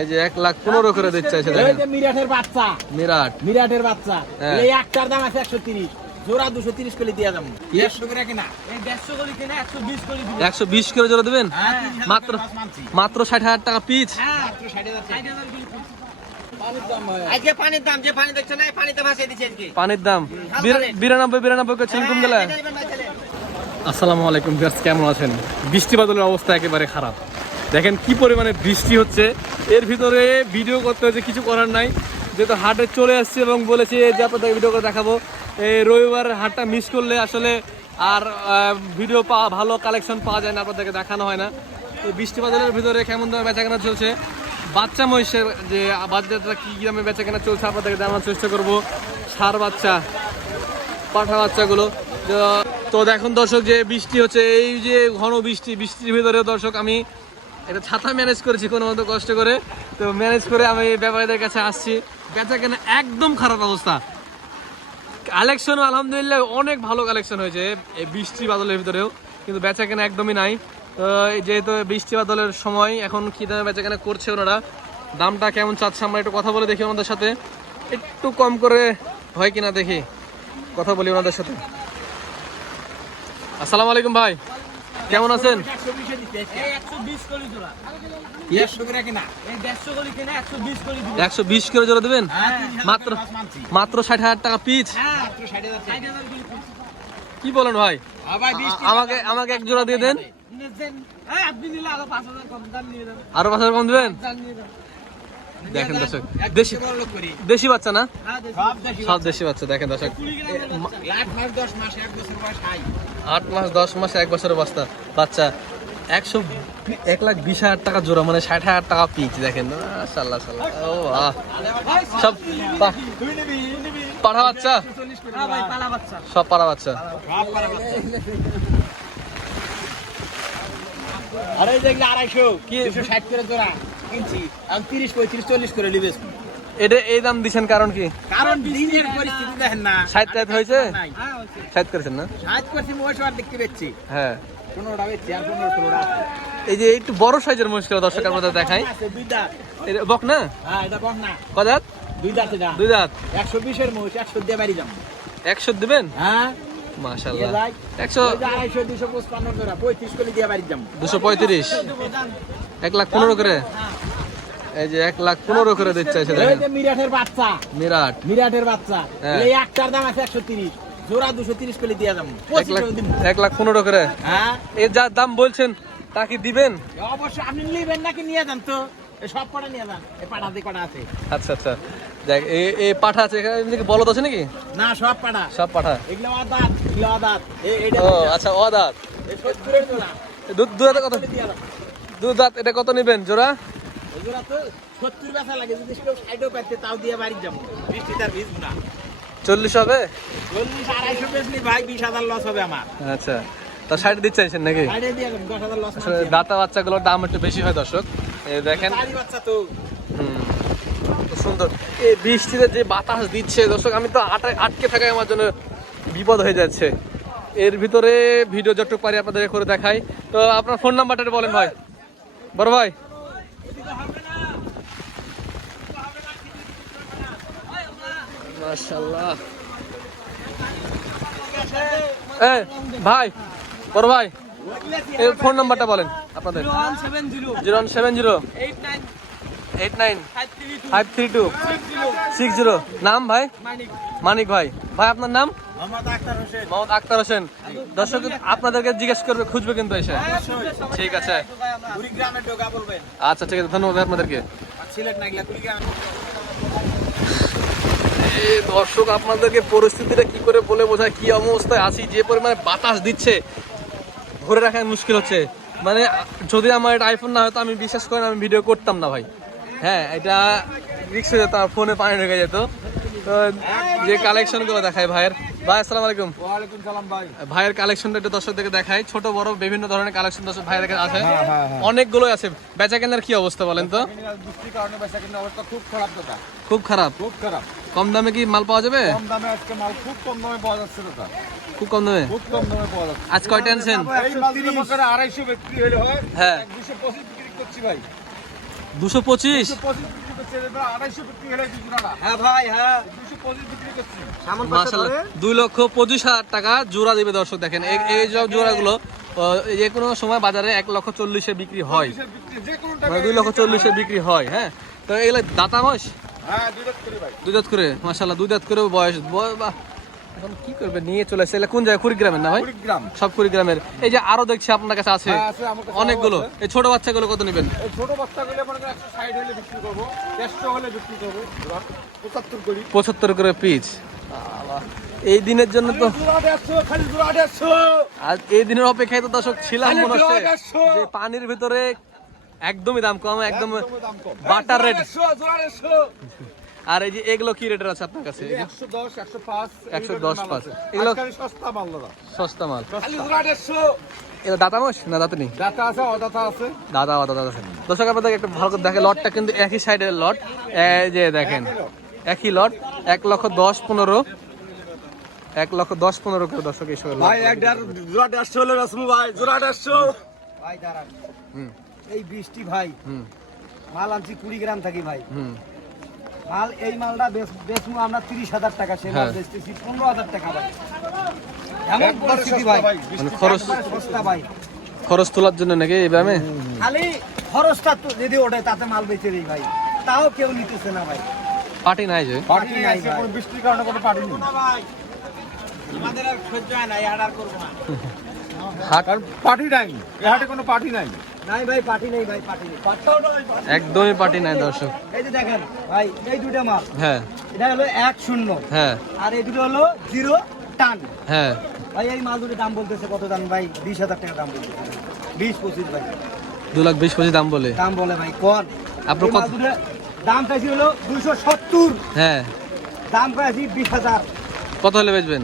এই যে এক লাখ পনেরো করে দিচ্ছে এসে এই যে মিরাটের বাচ্চা। মিরাট। মিরাটের বাচ্চা। হ্যাঁ। এই একটার দাম আছে একশো তিরিশ। জোড়া দুশো তিরিশ করে দিয়ে যাব। দেড়শো করে কিনা? এই দেড়শো করে কিনে একশো বিশ করে দিব। একশো বিশ করে জোড়া দেবেন? হ্যাঁ, মাত্র। মাত্র ষাট হাজার টাকা পিচ। হ্যাঁ মাত্র ষাট হাজার টাকা। ষাট হাজার বিল পানির দাম যে পানি দেখছ না পানিতে ভাসিয়ে দিচ্ছে পানির দাম। বিরানব্বই বিরানব্বই করছেন কোন জেলায় এটা নেবেন ভাই, ছেলে। আসসালামু আলাইকুম ভিউয়ার্স কেমন আছেন? বৃষ্টি বাদলের অবস্থা একেবারে খারাপ। দেখেন কি পরিমাণে বৃষ্টি হচ্ছে। এর ভিতরে ভিডিও করতে হচ্ছে কিছু করার নাই। যেহেতু হাটে চলে আসছে এবং বলেছি যে আপনাদের ভিডিও করে দেখাবো। এই রবিবার হাটটা মিস করলে আসলে আর ভিডিও পাওয়া ভালো কালেকশন পাওয়া যায় না, আপনাদেরকে দেখানো হয় না। তো বৃষ্টি বাদলের ভিতরে কেমন দামে বেচাকেনা চলছে? বাচ্চা মহিষের যে বাচ্চাটা কী দামে বেচাকেনা চলছে, আপনাদেরকে জানার চেষ্টা করব। সার বাচ্চা, পাঠা বাচ্চাগুলো। তো দেখুন দর্শক, যে বৃষ্টি হচ্ছে, এই যে ঘন বৃষ্টি, বৃষ্টির ভিতরে দর্শক, আমি একটা ছাতা ম্যানেজ করেছি কোনো মতো কষ্ট করে। তো ম্যানেজ করে আমি ব্যাপারীদের কাছে আসছি। বেচা কেনা একদম খারাপ অবস্থা। কালেকশন আলহামদুলিল্লাহ অনেক ভালো কালেকশন হয়েছে। এই বৃষ্টি বাদলের ভিতরেও, কিন্তু বেচা কেনা একদমই নাই। তো যেহেতু বৃষ্টি বাদলের সময়, এখন কী দামে বেচা কেনা করছে ওনারা? দামটা কেমন চাচ্ছে আমরা একটু কথা বলে দেখি ওনাদের সাথে। একটু কম করে হয় কিনা দেখি। কথা বলি ওনাদের সাথে। আসসালামু আলাইকুম ভাই। কেমন আছেন? একশো বিশে করে জোড়া দেবেন? হ্যাঁ, মাত্র। মাত্র ষাট হাজার টাকা পিচ? হ্যাঁ। কি বলেন ভাই? আ- আমাকে আমাকে এক জোড়া দিয়ে দেন। আরও পাঁচ হাজার কম দেবেন? দেখেন দর্শক দেশি। দেশি বাচ্চা না? হ্যাঁ সব দেশি বাচ্চা দেখেন দর্শক। আট মাস দশ মাস এক বছরের বাচ্চা। বাচ্চা একশো এক লাখ বিশ হাজার টাকা জোড়া মানে ষাট হাজার টাকা পিচ দেখেন। সাল্লাহ সাল্লাহ ও সব বাচ্চা? পাড়া বাচ্চা। সব পারা বাচ্চা। আরে এই দেখলে আড়াইশো কি? দুশো ষাট করে জোড়া কিনছি। এখন তিরিশ পঁয়ত্রিশ চল্লিশ করে নিবে। এটা এই দাম দিচ্ছেন কারণ কি? কারণ দিনের পরিস্থিতি দেখেন না। ষাট টাইট হয়েছে? হ্যাঁ করেছেন না? করছি মহিষ আর দেখতে পেয়েছি হ্যাঁ। পনেরোটা বেচছি আর পনেরো ষোলোটা এই যে একটু বড় সাইজের মুশকিল দর্শক আপনাদের দেখাই। বক না? হ্যাঁ এটা বল না। কদাত দুই দাঁত দুই দাঁত। একশো বিশের মহিষ একশো দিয়ে বাড়ি যাব। একশো দিবেন? হ্যাঁ। করে দিয়ে বাড়ি লাখ পনেরো করে? এই যে এক লাখ পনেরো করে দিচ্ছে এসে এই যে মিরাটের বাচ্চা। মিরাট। মিরাটের বাচ্চা। হ্যাঁ। এই একটার দাম আছে একশো তিরিশ। জোড়া করে দিয়ে এক লাখ এক লাখ পনেরো করে? হ্যাঁ। এর যা দাম বলছেন তা কি দিবেন? অবশ্যই আপনি নিবেন নাকি নিয়ে যান তো? সব কটা নিয়ে যান। এই পাটা দিয়ে কটা আছে। আচ্ছা আচ্ছা। দেখ এই এই পাঠা আছে এখানে? এমনি কি বলদ আছে নাকি? না সব পাটা সব পাঠা? এগুলো আদাত এগুলো এইটা ও আচ্ছা ও দাঁত এই সত্তরের জোড়া। দুধ দুধ কত? দুধ দাঁত এটা কত নেবেন জোড়া? জোড়া তো সত্তর বেচা লাগে। যদি কেউ সাইডেও পাচ্ছে তাও দিয়ে বাড়ি যাব। বৃষ্টি তার ভিজবো না চল্লিশ হবে? চল্লিশ আড়াইশো বেচলি ভাই বিশ হাজার লস হবে আমার। আচ্ছা। তা ষাট দিতে চাইছেন নাকি? দাতা বাচ্চাগুলোর দাম একটু বেশি হয় দর্শক। দেখেন। বাচ্চা তো। সুন্দর। এই বৃষ্টিতে যে বাতাস দিচ্ছে দর্শক আমি তো আটা- আটকে থাকাই আমার জন্য বিপদ হয়ে যাচ্ছে। এর ভিতরে ভিডিও যতটুকু পারি আপনাদের করে দেখাই। তো আপনার ফোন নাম্বারটা বলেন ভাই। বড় ভাই। মাশাআল্লাহ। ভাই। বড় ভাই, এই ফোন নাম্বারটা বলেন আপনাদের। Zero one seven zero. Eight nine. Five three two. Six zero. নাম ভাই? মানিক ভাই। ভাই, আপনার নাম? মোহাম্মদ আক্তার হোসেন। দর্শক, আপনাদেরকে জিজ্ঞেস করবে, খুঁজবে কিন্তু এসে। ঠিক আছে। আচ্ছা ঠিক আছে, ধন্যবাদ আপনাদেরকে। দর্শক, আপনাদেরকে পরিস্থিতিটা কি করে বলে বোঝায়? কি অবস্থায় আছি? যে পরিমাণে বাতাস দিচ্ছে ধরে রাখা মুশকিল হচ্ছে। মানে যদি আমার এটা আইফোন না হতো আমি বিশ্বাস করেন আমি ভিডিও করতাম না ভাই। হ্যাঁ এটা রিক্স হয়ে যেত ফোনে পানি ঢুকে যেত। তো যে কালেকশনগুলো দেখায় ভাইয়ের। ভাই আসসালামু আলাইকুম। ওয়ালাইকুম সালাম ভাই। ভাইয়ের কালেকশনটা একটু দর্শকদেরকে দেখাই। ছোট বড় বিভিন্ন ধরনের কালেকশন দর্শক ভাইয়ের কাছে আছে। হ্যাঁ, হ্যাঁ, হ্যাঁ। অনেকগুলো আছে। বেচা কেনার কি অবস্থা বলেন তো? বৃষ্টির কারণে বেচা কিনা অবস্থা খুব খারাপ দাদা। খুব খারাপ। খুব খারাপ। কম দামে কি মাল পাওয়া যাবে? কম দামে আজকে মাল খুব কম দামে পাওয়া যাচ্ছে দাদা খুব কম দামে? খুব কম দামে পাওয়া যাচ্ছে। আজ কয়টা আনছেন? এই মাল যদি বছরে আড়াইশো বিক্রি হলে হয়। হ্যাঁ। দুশো পঁচিশ বিক্রি করছি ভাই। দুশো পঁচিশ? পঁচিশ বিক্রি করছে এবার আড়াইশো বিক্রি হলে দুশো টাকা। হ্যাঁ ভাই হ্যাঁ। দুশো পঁচিশ বিক্রি করছি। সামন মাশাল্লাহ দুই লক্ষ পঁচিশ হাজার টাকা জোড়া দেবে দর্শক দেখেন। এই- এই সব জোড়াগুলো যে কোনো সময় বাজারে এক লক্ষ চল্লিশে বিক্রি হয়। মানে দুই লক্ষ চল্লিশে বিক্রি হয় হ্যাঁ। তো এগুলো দাতা মাস হ্যাঁ দুই ভাই। দুই দাঁত করে? মাসাল্লাহ দুই দাঁত করে বয়স। বয়- বাহ। এখন কি করবে? নিয়ে চলে আসছে। কোন জায়গায়? কুড়িগ্রামের না ভাই? সব কুড়িগ্রামের। এই যে আরও দেখছি আপনার কাছে আছে। হ্যাঁ, অনেকগুলো। এই ছোট বাচ্চাগুলো কত নেবেন? ছোট বাচ্চাগুলো হলে বিক্রি করব। হলে বিক্রি করব। পঁচাত্তর করি। পঁচাত্তর করে পিচ এই দিনের জন্য তো আজ এই দিনের অপেক্ষায় তো দর্শক ছিলাম মনে হচ্ছে। যে পানির ভিতরে একদমই দাম কম একদম বাটার রেট। আর এই যে এগুলো কি রেটের আছে আপনার কাছে? একশো দশ পাঁচ এগুলো- সস্তা মাল দাদা। সস্তা মাল। এটা দাতা মাস না দাতা নেই দাতা আছে অদাতা আছে। দাদা দাদা দাদা দর্শক আপনাদের একটা ভালো করে দেখে লটটা কিন্তু একই সাইডের লট। এই যে দেখেন একই লট। এক লক্ষ দশ পনেরো। এক লক্ষ দশ পনেরো করে দর্শক এই সবের ভাই এক জোড়া দেড়শো হলে ভাই জোড়া দেড়শো ভাই দাঁড়ান হুম। এই বৃষ্টি ভাই। হুম। মাল আনছি কুড়ি গ্রাম থাকি ভাই। হুম। মাল এই মালটা বেচ- বেচবো আমরা তিরিশ হাজার টাকা সে মাল হ্যাঁ। বেচতেছি পনেরো হাজার টাকা ভাই। এমন পরিস্থিতি ভাই। ভাই মানে খরচ সস্তা ভাই। খরচ তোলার জন্য নাকি এই ব্যায়ামে? খালি খরচটা তো যদি ওঠে তাতে মাল বেচে দিই ভাই। তাও কেউ নিতেছে না ভাই। পার্টি নাই যে? পার্টি নাই কোনো বৃষ্টির কারণে কোনো পার্টি নেই। আমাদের আর সহ্য হয় না আর করব না। হাট কারণ পার্টি নাই এ হাটে কোনো পার্টি নাই। একদমই পার্টি নাই দর্শক। এই যে দেখেন ভাই এই দুইটা মাল। হ্যাঁ। এটা হলো এক শূন্য। হ্যাঁ। আর এই দুটো হলো জিরো টান। হ্যাঁ। ভাই এই মাল দুটো দাম বলতেছে কত দাম ভাই? বিশ হাজার টাকা দাম বলতেছে। বিশ পঁচিশ ভাই। দু লাখ বিশ পঁচিশ দাম বলে। দাম বলে ভাই কোন? আপনার কত- দাম চাইছি হলো দুইশো সত্তর। হ্যাঁ। দাম চাইছি বিশ হাজার। কত হলে বেচবেন?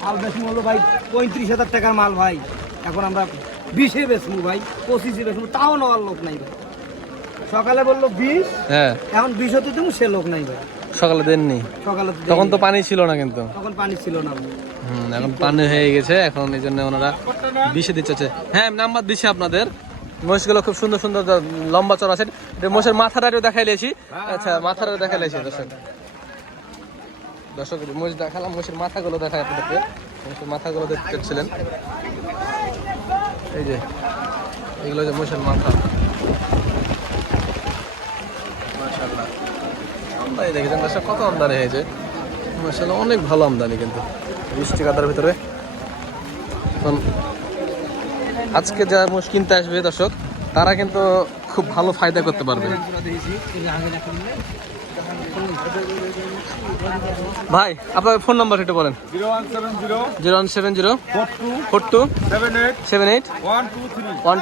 মাল বেশি হলো ভাই পঁয়ত্রিশ হাজার টাকার মাল ভাই। এখন আমরা বিশে বেচমু ভাই পঁচিশে বেচমু তাও নেওয়ার লোক নাই ভাই। সকালে বলল বিশ হ্যাঁ। এখন বিশ হতে দেবো সে লোক নাই ভাই। সকালে দেননি? সকালে তখন তো পানি ছিল না কিন্তু। তখন পানি ছিল না। হুম এখন পানি হয়ে গেছে এখন এই জন্য ওনারা বিষে দিচ্ছে হ্যাঁ নাম্বার দিচ্ছি আপনাদের। মহিষগুলো খুব সুন্দর সুন্দর লম্বা চড়া আছে। মোষের মাথাটাও দেখাই লেছি। আচ্ছা মাথাটাও দেখাই লেছি দর্শক। দর্শক মোষ দেখালাম মোষের মাথাগুলো দেখায় আপনাদেরকে। মোষের মাথাগুলো দেখতে ছিলেন এই যে, এগুলো যে মোষের মাথা। মাশাআল্লাহ। আমদানি দেখেছেন দর্শক, কত আমদানি হয়েছে? মাশাআল্লাহ, অনেক ভালো আমদানি কিন্তু। বৃষ্টি কাদার ভিতরে। এখন আজকে যারা মোষ কিনতে আসবে দর্শক, তারা কিন্তু খুব ভালো ফায়দা করতে পারবে। ভাই আপনার ফোন নাম্বার একটু বলেন। Zero one seven zero four two seven eight one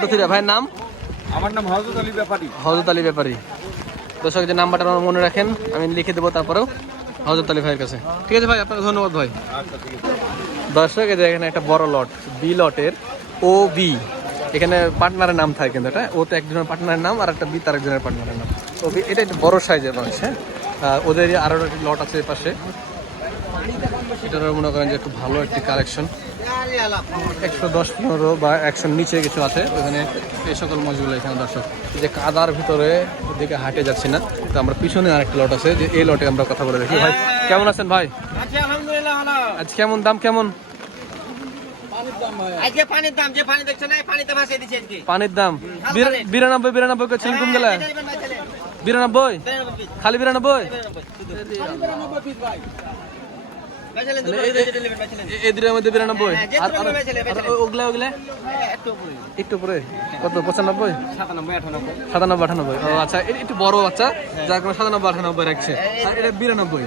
two three. ভাইয়ের নাম? আমার নাম হজরত আলী ব্যাপারী। হজরত আলী ব্যাপারী। দর্শক যে নাম্বারটা আমার মনে রাখেন আমি লিখে দেবো তারপরেও হজরত আলী ভাইয়ের কাছে। ঠিক আছে ভাই আপনাকে ধন্যবাদ ভাই। আচ্ছা আছে। দর্শক এই যে এখানে একটা বড় লট বি লটের ও বি এখানে পার্টনারের নাম থাকে কিন্তু এটা? ও তো একজনের পার্টনারের নাম আর একটা বি তার একজনের পার্টনারের নাম। ও বি এটা একটা বড় সাইজের মানুষ হ্যাঁ? ওদের আরও একটা লট আছে পাশে এটারও মনে করেন যে একটু ভালো একটি কালেকশন একশো দশ পনেরো বা একশোর নিচে কিছু আছে। ওখানে এই সকল মাছগুলো এখানে দর্শক। যে কাদার ভিতরে ওদিকে হাঁটে যাচ্ছি না তো আমরা পিছনে আরেকটা লট আছে যে এই লটে আমরা কথা বলে দেখি। ভাই কেমন আছেন ভাই? আজ কেমন দাম কেমন? পানির দাম বিরানব্বই বিরানব্বই করে ছিলেন কোন বিরানব্বই? খালি বিরানব্বই? এই দুটোর মধ্যে বিরানব্বই। হ্যাঁ, আর। ওগুলা ওগুলা? হ্যাঁ, একটু উপরে। কত? পঁচানব্বই? সাতানব্বই, আটানব্বই। ও আচ্ছা একটু বড় বাচ্চা যার কারণে সাতানব্বই আটানব্বই রাখছে। আর এটা বিরানব্বই?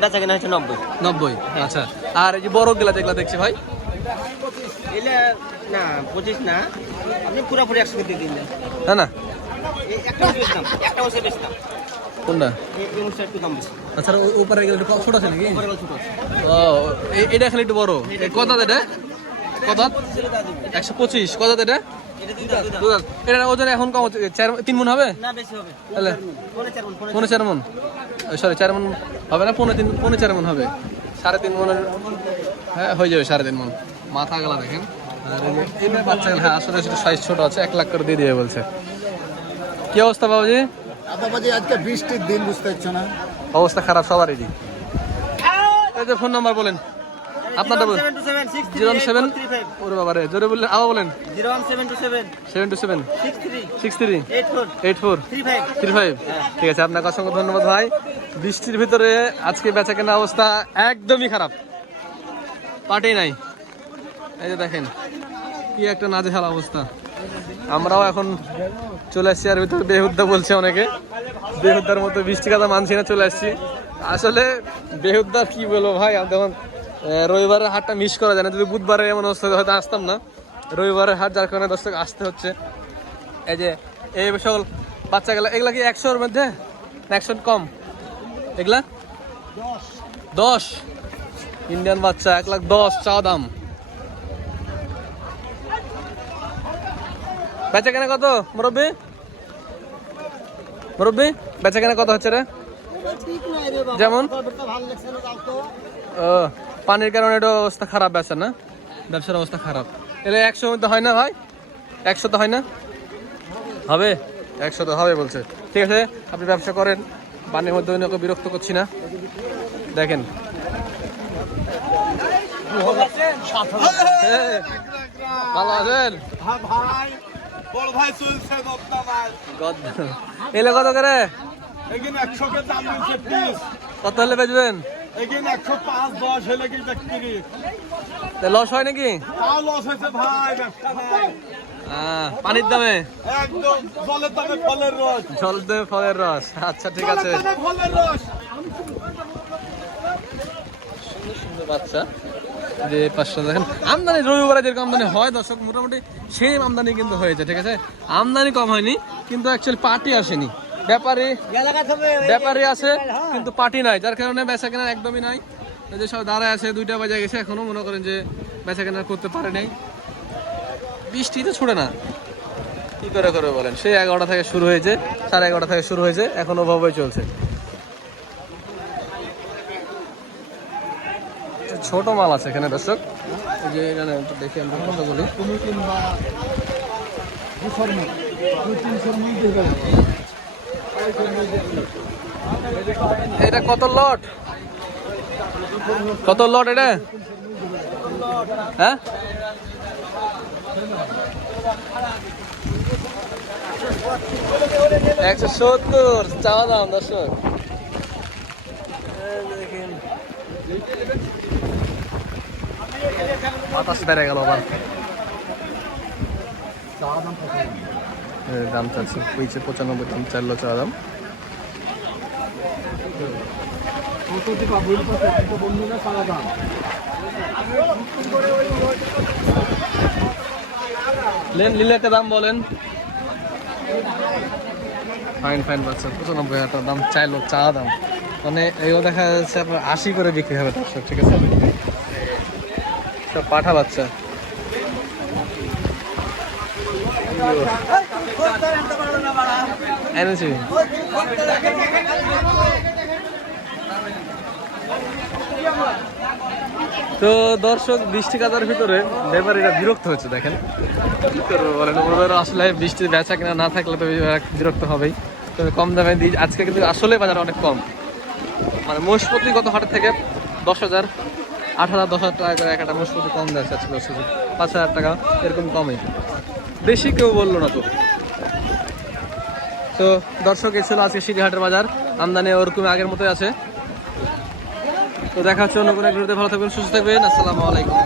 বেচা কেনা হচ্ছে নব্বই। নব্বই আচ্ছা। আর এই যে বড়গুলা যেগুলা দেখছি ভাই? না, পঁচিশ না, আপনি পুরোপুরি একশো দিন। না না। কোনটা? বেশি। আচ্ছা ওপারে গেলে ছোট আছে নাকি। ও এটা খালি একটু বড়। কত এটা? কত। একশো পঁচিশ কত এটা? ওজন এখন কম চার তিন মন হবে। তাহলে চার মন সরি চার মন হবে না পৌনে তিন চার মন হবে। সাড়ে তিন মনের হ্যাঁ হয়ে যাবে সাড়ে তিন মন। মাথা গলা দেখেন। আর এই বাচ্চা হ্যাঁ আসলে সেটা সাইজ ছোট আছে এক লাখ করে দিয়ে দিয়ে বলছে। কি অবস্থা বাবুজি? বাবাজি আজকে বৃষ্টির দিন বুঝতে পারছ না? অবস্থা খারাপ সবারই এই যে ফোন নাম্বার বলেন। আপনারটা বলুন। জিরো সেভেন ওরে বাবারে জোরে বললেন আবার বলেন। Zero one seven two seven. Seven two seven. Six three. Eight four. Three five. Three five. ঠিক আছে আপনাকে অসংখ্য ধন্যবাদ ভাই। বৃষ্টির ভিতরে আজকে বেচা কেনা অবস্থা একদমই খারাপ। পাটেই নাই। এই যে দেখেন কি একটা নাজেহাল অবস্থা। আমরাও এখন চলে আসছি, আর ভিতরে বেহুদ্দা বলছে অনেকে। বেহুদ্দার মতো বৃষ্টি কথা মানছি না, চলে আসছি। আসলে বেহুদ্দার কি বলব ভাই তখন রবিবারের হাটটা মিস করা যায় না। যদি বুধবারে এমন অবস্থা হয়তো আসতাম না। রবিবারের হাট, যার কারণে দর্শক আসতে হচ্ছে। এই যে, এই সকল বাচ্চা বাচ্চাগুলো, এগুলা কি একশোর মধ্যে? একশো কম? এগুলা? দশ। ইন্ডিয়ান বাচ্চা, এক লাখ দশ, চা দাম। বেচা কেনা কত, মুরব্বী? মুরব্বী, বেচা কেনা কত হচ্ছে রে? যেমন? ও, পানির কারণে এটা অবস্থা খারাপ আছে না? ব্যবসার অবস্থা খারাপ। এলে একশো মধ্যে হয় না ভাই? একশো তো হয় না? হবে? একশো তো হবে বলছে। ঠিক আছে, আপনি ব্যবসা করেন। পানির মধ্যে ওকে বিরক্ত করছি না। দেখেন। ভালো আছেন? বড় ভাই চলছে এলে কত করে? এখানে একশো কে দাম দিয়েছে পিস কত হলে বেচবেন? এখানে একশো পাঁচ দশ হলে কি বিক্রি লস হয় নাকি? তাও লস হয়েছে ভাই ব্যবসা নাই। পানির দামে? একদম জলের দামে ফলের রস। ফলের রস। আচ্ছা ঠিক আছে। জলের ফলের রস। সুন্দর বাচ্চা। যে পাঁচশো দেখেন, আমদানি রবিবারে যেরকম আমদানি হয়, দর্শক, মোটামুটি সেম আমদানি কিন্তু হয়েছে, ঠিক আছে? আমদানি কম হয়নি, কিন্তু অ্যাকচুয়ালি পার্টি আসেনি। ব্যাপারে ব্যাপারে আছে, কিন্তু পার্টি নাই, যার কারণে বেচা কেনার একদমই নাই। যে সব দাঁড়ায় আছে, দুইটা বাজে গেছে এখনও, মনে করেন যে বেচা কেনার করতে পারে নাই। বৃষ্টি তো ছুড়ে না। কি করে করবে বলেন? সেই এগারোটা থেকে শুরু হয়েছে, সাড়ে এগারোটা থেকে শুরু হয়েছে, এখনও ভাবে চলছে। ছোট মাল আছে এখানে, দর্শক। যে দেখি এটা কত লট? কত লট এটা? হ্যাঁ? একশো সত্তর, চাওয়া দাম, দর্শক। বাতাস বেড়ে গেল আবার। দাম চাচ্ছে পঁচিশে পঁচানব্বই, দাম চাইলো চা দাম। লেন একটা দাম বলেন। ফাইন ফাইন বাচ্চা, পঁচানব্বই হাজার দাম চাইলো, চা দাম। মানে এগুলো দেখা যাচ্ছে আপনার আশি করে বিক্রি হবে ঠিক আছে? পাঠা বাচ্চা। তো দর্শক, বৃষ্টি কাদার ভিতরে ব্যাপারীরা বিরক্ত হচ্ছে, দেখেন। বলেন ওদের আসলে বৃষ্টির বেচা কিনা না থাকলে তো বিরক্ত হবেই। তবে কম দামে দিই, আজকে কিন্তু আসলে বাজার অনেক কম। মানে মোষপতি গত হাটের থেকে দশ হাজার হাজার দশ হাজার টাকা করে একটা মোষপতি কম দেওয়া দশ হাজার পাঁচ হাজার টাকা, এরকম কমে বেশি কেউ বলল না তো। তো দর্শক এ ছিল আজকে সিটিহাটের বাজার। আমদানি ওরকম আগের মতোই আছে। তো দেখা হচ্ছে অন্য কোনো ভালো থাকবেন, সুস্থ থাকবেন। আসসালামু আলাইকুম।